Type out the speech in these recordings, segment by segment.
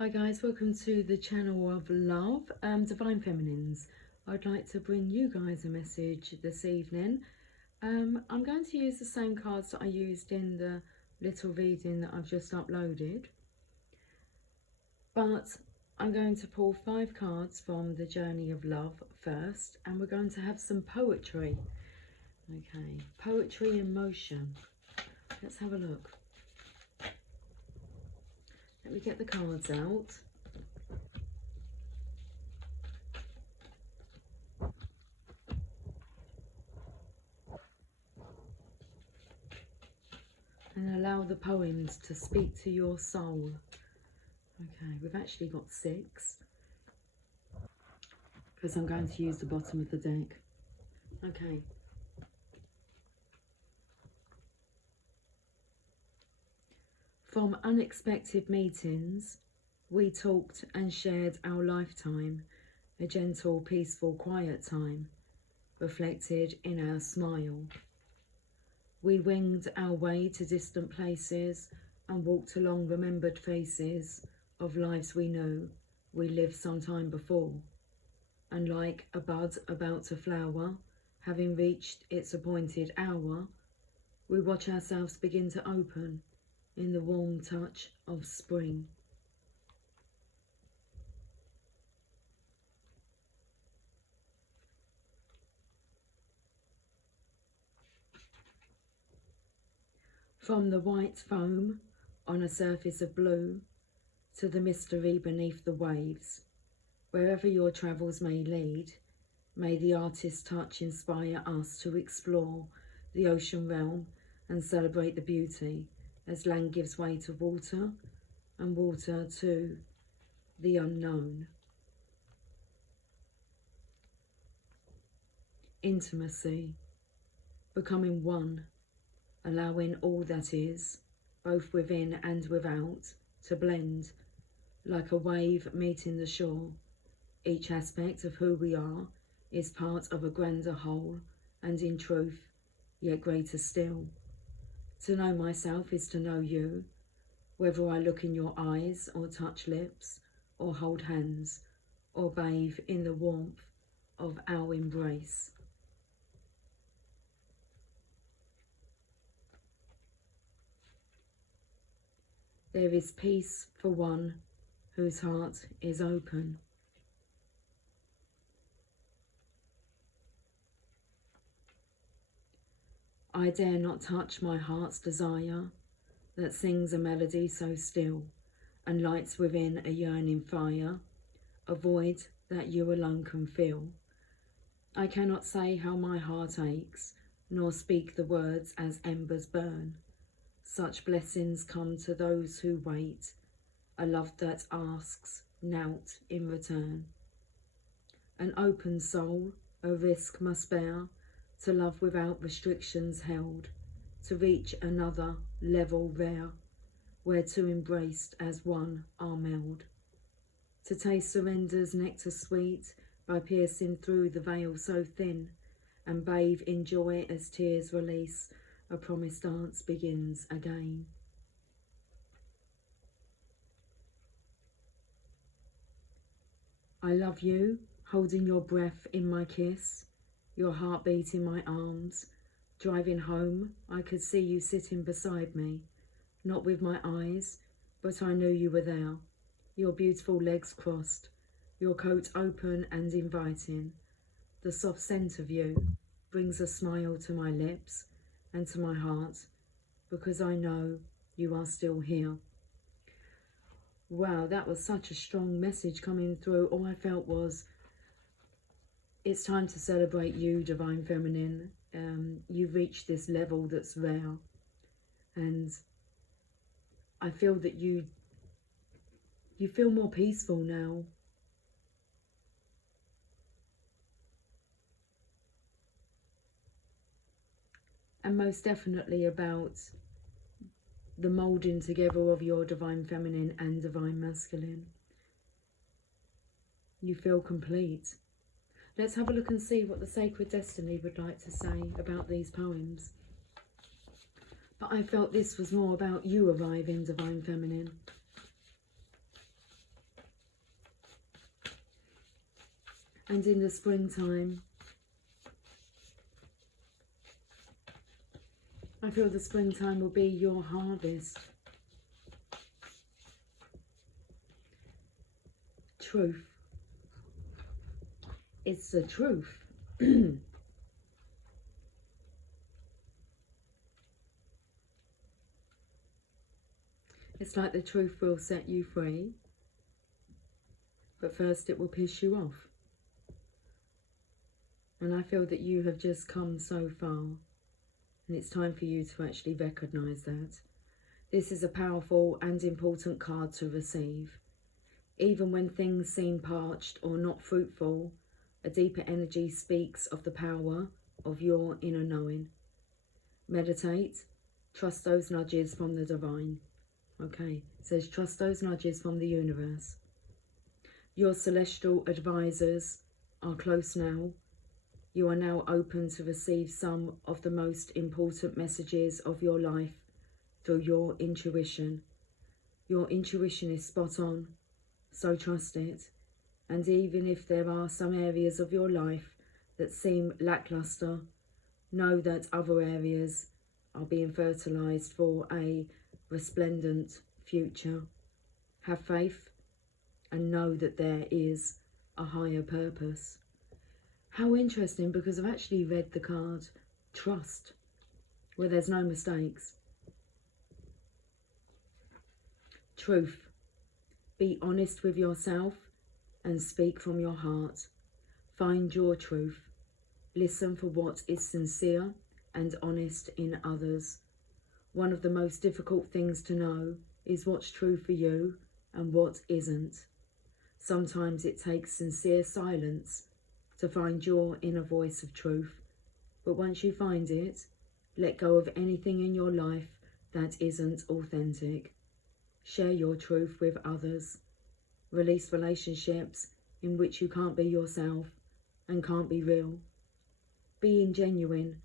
Hi guys, welcome to the channel of love, Divine Feminines. I'd like to bring you guys a message this evening. I'm going to use the same cards that I used in the little reading that I've just uploaded. But I'm going to pull 5 cards from the Journey of Love first, and we're going to have some poetry. Okay, poetry in motion. Let's have a look. Let me get the cards out. And allow the poems to speak to your soul. Okay, we've actually got 6. Because I'm going to use the bottom of the deck. Okay. From unexpected meetings, we talked and shared our lifetime, a gentle, peaceful, quiet time, reflected in our smile. We winged our way to distant places and walked along remembered faces of lives we knew we lived some time before. And like a bud about to flower, having reached its appointed hour, we watch ourselves begin to open in the warm touch of spring. From the white foam on a surface of blue to the mystery beneath the waves, wherever your travels may lead, may the artist's touch inspire us to explore the ocean realm and celebrate the beauty as land gives way to water and water to the unknown. Intimacy, becoming one, allowing all that is, both within and without, to blend like a wave meeting the shore. Each aspect of who we are is part of a grander whole, and in truth, yet greater still. To know myself is to know you, whether I look in your eyes or touch lips or hold hands or bathe in the warmth of our embrace. There is peace for one whose heart is open. I dare not touch my heart's desire that sings a melody so still and lights within a yearning fire, a void that you alone can fill. I cannot say how my heart aches, nor speak the words as embers burn. Such blessings come to those who wait, a love that asks nought in return. An open soul a risk must bear, to love without restrictions held, to reach another level rare, where two embraced as one are meld. To taste surrender's nectar sweet, by piercing through the veil so thin, and bathe in joy as tears release, a promised dance begins again. I love you, holding your breath in my kiss, your heartbeat in my arms. Driving home, I could see you sitting beside me, not with my eyes, but I knew you were there, your beautiful legs crossed, your coat open and inviting. The soft scent of you brings a smile to my lips and to my heart, because I know you are still here. Wow, that was such a strong message coming through. All I felt was, it's time to celebrate you, Divine Feminine. You've reached this level that's rare. And I feel that you feel more peaceful now. And most definitely about the moulding together of your Divine Feminine and Divine Masculine. You feel complete. Let's have a look and see what the Sacred Destiny would like to say about these poems. But I felt this was more about you arriving, Divine Feminine. And in the springtime, I feel the springtime will be your harvest. Truth. It's the truth. It's like the truth will set you free, but first it will piss you off. And I feel that you have just come so far, and it's time for you to actually recognise that. This is a powerful and important card to receive. Even when things seem parched or not fruitful, a deeper energy speaks of the power of your inner knowing. Meditate, trust those nudges from the divine. Okay, it says trust those nudges from the universe. Your celestial advisors are close now. You are now open to receive some of the most important messages of your life through your intuition. Your intuition is spot on, so trust it. And even if there are some areas of your life that seem lackluster, know that other areas are being fertilized for a resplendent future. Have faith and know that there is a higher purpose. How interesting, because I've actually read the card Trust, where there's no mistakes. Truth. Be honest with yourself and speak from your heart. Find your truth. Listen for what is sincere and honest in others. One of the most difficult things to know is what's true for you and what isn't. Sometimes it takes sincere silence to find your inner voice of truth. But once you find it, let go of anything in your life that isn't authentic. Share your truth with others. Release relationships in which you can't be yourself and can't be real. Being genuine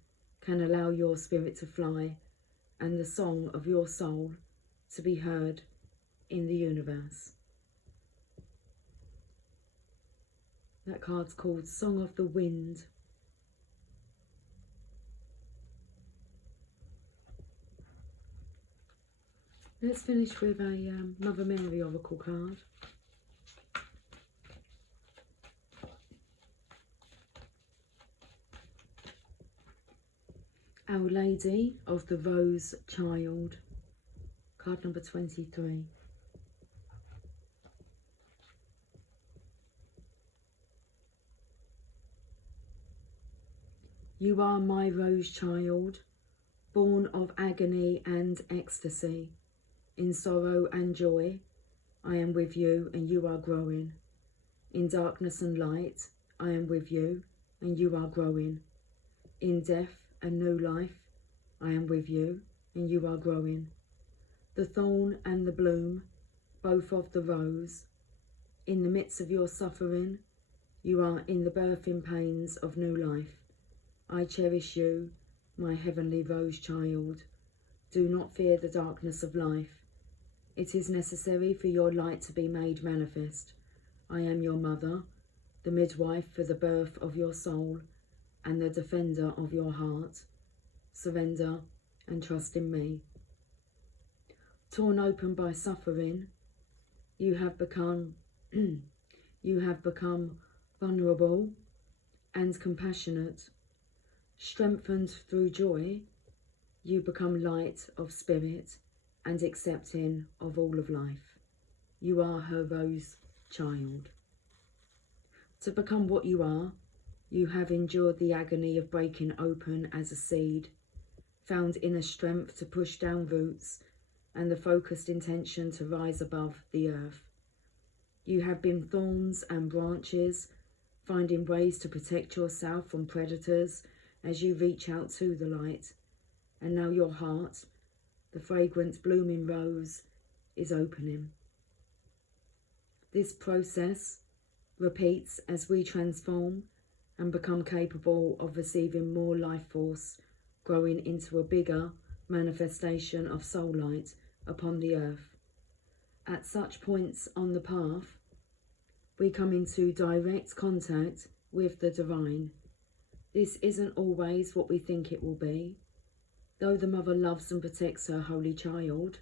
can allow your spirit to fly and the song of your soul to be heard in the universe. That card's called Song of the Wind. Let's finish with a Mother Mary Oracle card. Our Lady of the Rose Child, card number 23. You are my rose child, born of agony and ecstasy. In sorrow and joy, I am with you and you are growing. In darkness and light, I am with you and you are growing. In death and new life, I am with you and you are growing. The thorn and the bloom, both of the rose. In the midst of your suffering, you are in the birthing pains of new life. I cherish you, my heavenly rose child. Do not fear the darkness of life. It is necessary for your light to be made manifest. I am your mother, the midwife for the birth of your soul, and the defender of your heart. Surrender and trust in me. Torn open by suffering, you have become vulnerable and compassionate. Strengthened through joy, you become light of spirit and accepting of all of life. You are her rose child. To become what you are, you have endured the agony of breaking open as a seed, found inner strength to push down roots and the focused intention to rise above the earth. You have been thorns and branches, finding ways to protect yourself from predators as you reach out to the light. And now your heart, the fragrant blooming rose, is opening. This process repeats as we transform and become capable of receiving more life force, growing into a bigger manifestation of soul light upon the earth. At such points on the path, we come into direct contact with the divine. This isn't always what we think it will be. Though the mother loves and protects her holy child,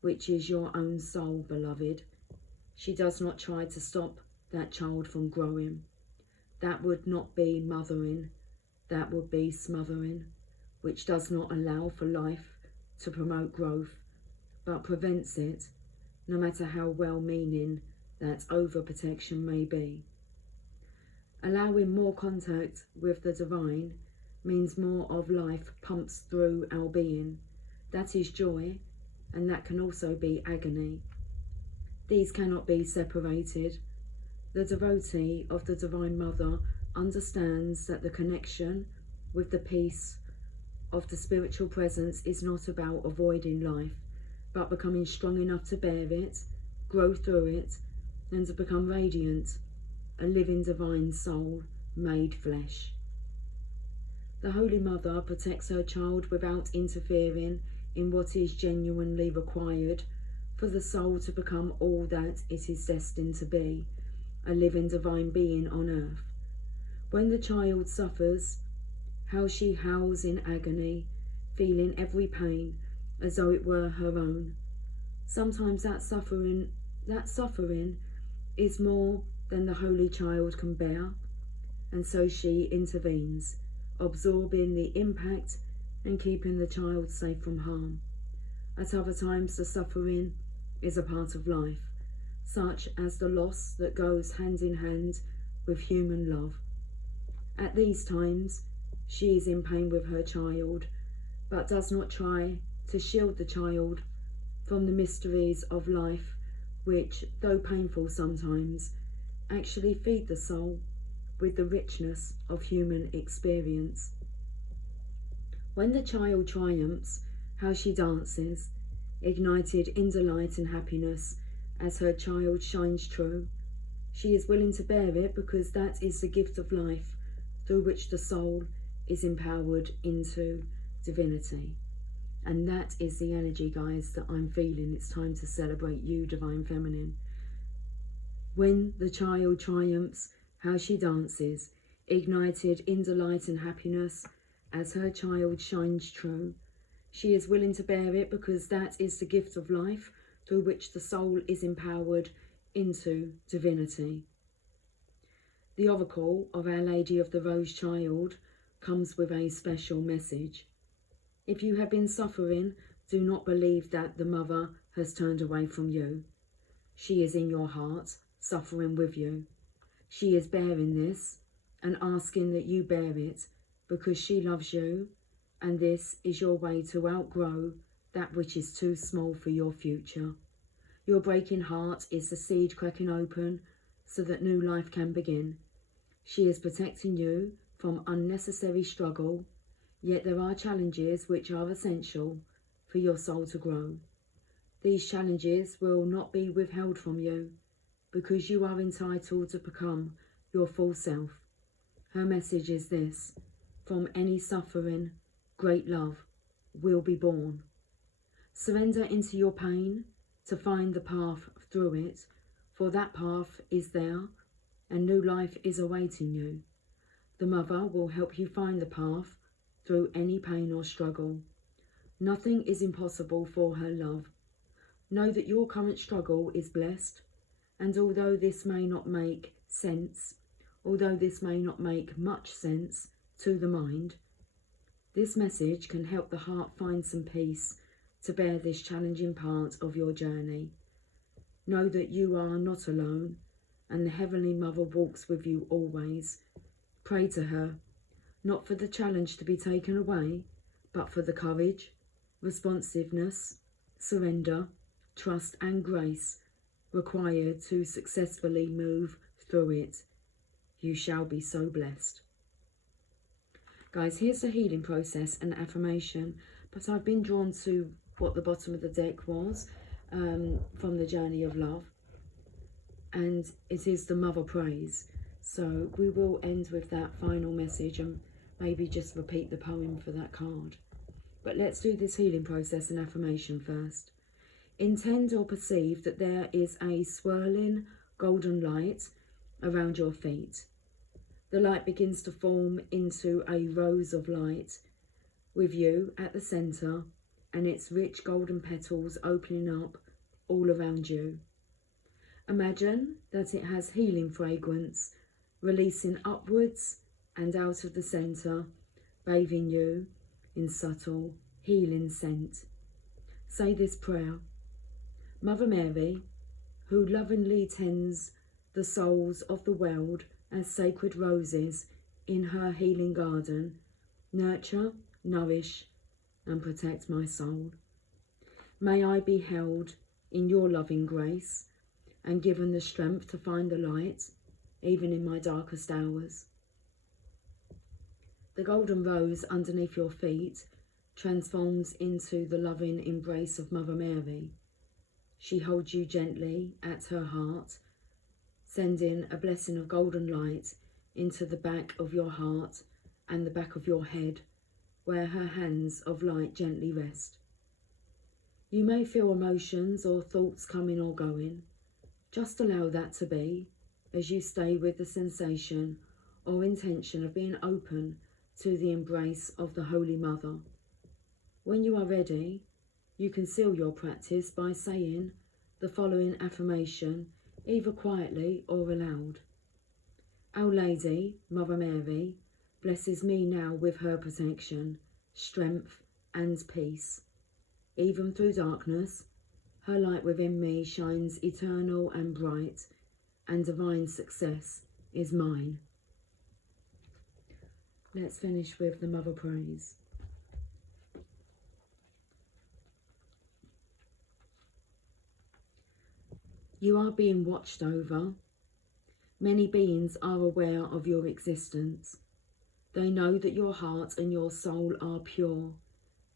which is your own soul, beloved, she does not try to stop that child from growing. That would not be mothering, that would be smothering, which does not allow for life to promote growth, but prevents it, no matter how well-meaning that overprotection may be. Allowing more contact with the divine means more of life pumps through our being. That is joy, and that can also be agony. These cannot be separated. The devotee of the Divine Mother understands that the connection with the peace of the spiritual presence is not about avoiding life, but becoming strong enough to bear it, grow through it, and to become radiant, a living divine soul made flesh. The Holy Mother protects her child without interfering in what is genuinely required for the soul to become all that it is destined to be, a living divine being on earth. When the child suffers, how she howls in agony, feeling every pain as though it were her own. Sometimes that suffering is more than the Holy Child can bear, and so she intervenes, absorbing the impact and keeping the child safe from harm. At other times the suffering is a part of life, such as the loss that goes hand in hand with human love. At these times she is in pain with her child, but does not try to shield the child from the mysteries of life, which, though painful sometimes, actually feed the soul with the richness of human experience. When the child triumphs, how she dances, ignited in delight and happiness as her child shines true. She is willing to bear it because that is the gift of life through which the soul is empowered into divinity. And that is the energy, guys, that I'm feeling. It's time to celebrate you, Divine Feminine. When the child triumphs, how she dances, ignited in delight and happiness as her child shines true. She is willing to bear it because that is the gift of life through which the soul is empowered into divinity. The oracle of Our Lady of the Rose Child comes with a special message. If you have been suffering, do not believe that the Mother has turned away from you. She is in your heart, suffering with you. She is bearing this and asking that you bear it because she loves you, and this is your way to outgrow that which is too small for your future. Your breaking heart is the seed cracking open so that new life can begin. She is protecting you from unnecessary struggle, yet there are challenges which are essential for your soul to grow. These challenges will not be withheld from you because you are entitled to become your full self. Her message is this: from any suffering, great love will be born. Surrender into your pain to find the path through it, for that path is there and new life is awaiting you. The Mother will help you find the path through any pain or struggle. Nothing is impossible for her love. Know that your current struggle is blessed, and although this may not make sense, although this may not make much sense to the mind, this message can help the heart find some peace to bear this challenging part of your journey. Know that you are not alone, and the Heavenly Mother walks with you always. Pray to her, not for the challenge to be taken away, but for the courage, responsiveness, surrender, trust and grace required to successfully move through it. You shall be so blessed. Guys, here's the healing process and affirmation, but I've been drawn to what the bottom of the deck was from the Journey of Love, and it is the Mother Praise. So we will end with that final message and maybe just repeat the poem for that card. But let's do this healing process and affirmation first. Intend or perceive that there is a swirling golden light around your feet. The light begins to form into a rose of light, with you at the centre and its rich golden petals opening up all around you. Imagine that it has healing fragrance releasing upwards and out of the centre, bathing you in subtle healing scent. Say this prayer. Mother Mary, who lovingly tends the souls of the world as sacred roses in her healing garden, nurture, nourish, and protect my soul. May I be held in your loving grace and given the strength to find the light, even in my darkest hours. The golden rose underneath your feet transforms into the loving embrace of Mother Mary. She holds you gently at her heart, sending a blessing of golden light into the back of your heart and the back of your head, where her hands of light gently rest. You may feel emotions or thoughts coming or going. Just allow that to be as you stay with the sensation or intention of being open to the embrace of the Holy Mother. When you are ready, you can seal your practice by saying the following affirmation, either quietly or aloud. Our Lady, Mother Mary, blesses me now with her protection, strength and peace. Even through darkness, her light within me shines eternal and bright, and divine success is mine. Let's finish with the Mother Praise. You are being watched over. Many beings are aware of your existence. They know that your heart and your soul are pure,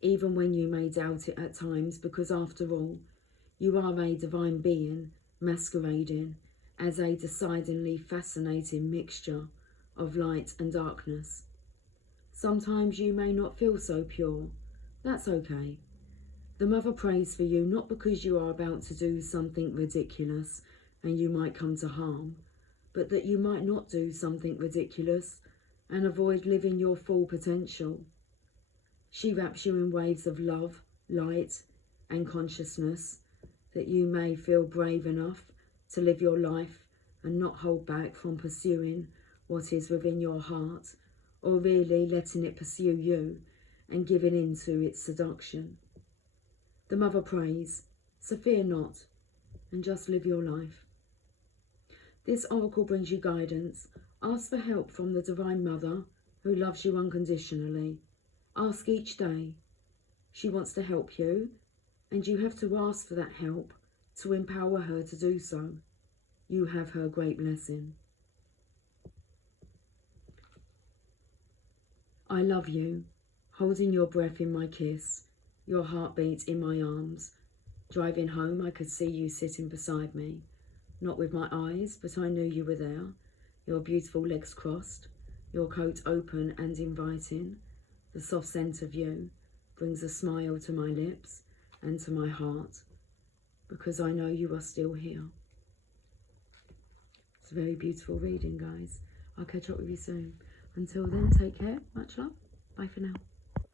even when you may doubt it at times, because after all, you are a divine being masquerading as a decidedly fascinating mixture of light and darkness. Sometimes you may not feel so pure. That's okay. The Mother prays for you not because you are about to do something ridiculous and you might come to harm, but that you might not do something ridiculous and avoid living your full potential. She wraps you in waves of love, light, and consciousness, that you may feel brave enough to live your life and not hold back from pursuing what is within your heart, or really letting it pursue you and giving in to its seduction. The Mother prays, so fear not, and just live your life. This oracle brings you guidance. Ask for help from the Divine Mother, who loves you unconditionally. Ask each day. She wants to help you, and you have to ask for that help to empower her to do so. You have her great blessing. I love you, holding your breath in my kiss, your heartbeat in my arms. Driving home, I could see you sitting beside me, not with my eyes, but I knew you were there, your beautiful legs crossed, your coat open and inviting. The soft scent of you brings a smile to my lips and to my heart, because I know you are still here. It's a very beautiful reading, guys. I'll catch up with you soon. Until then, take care. Much love. Bye for now.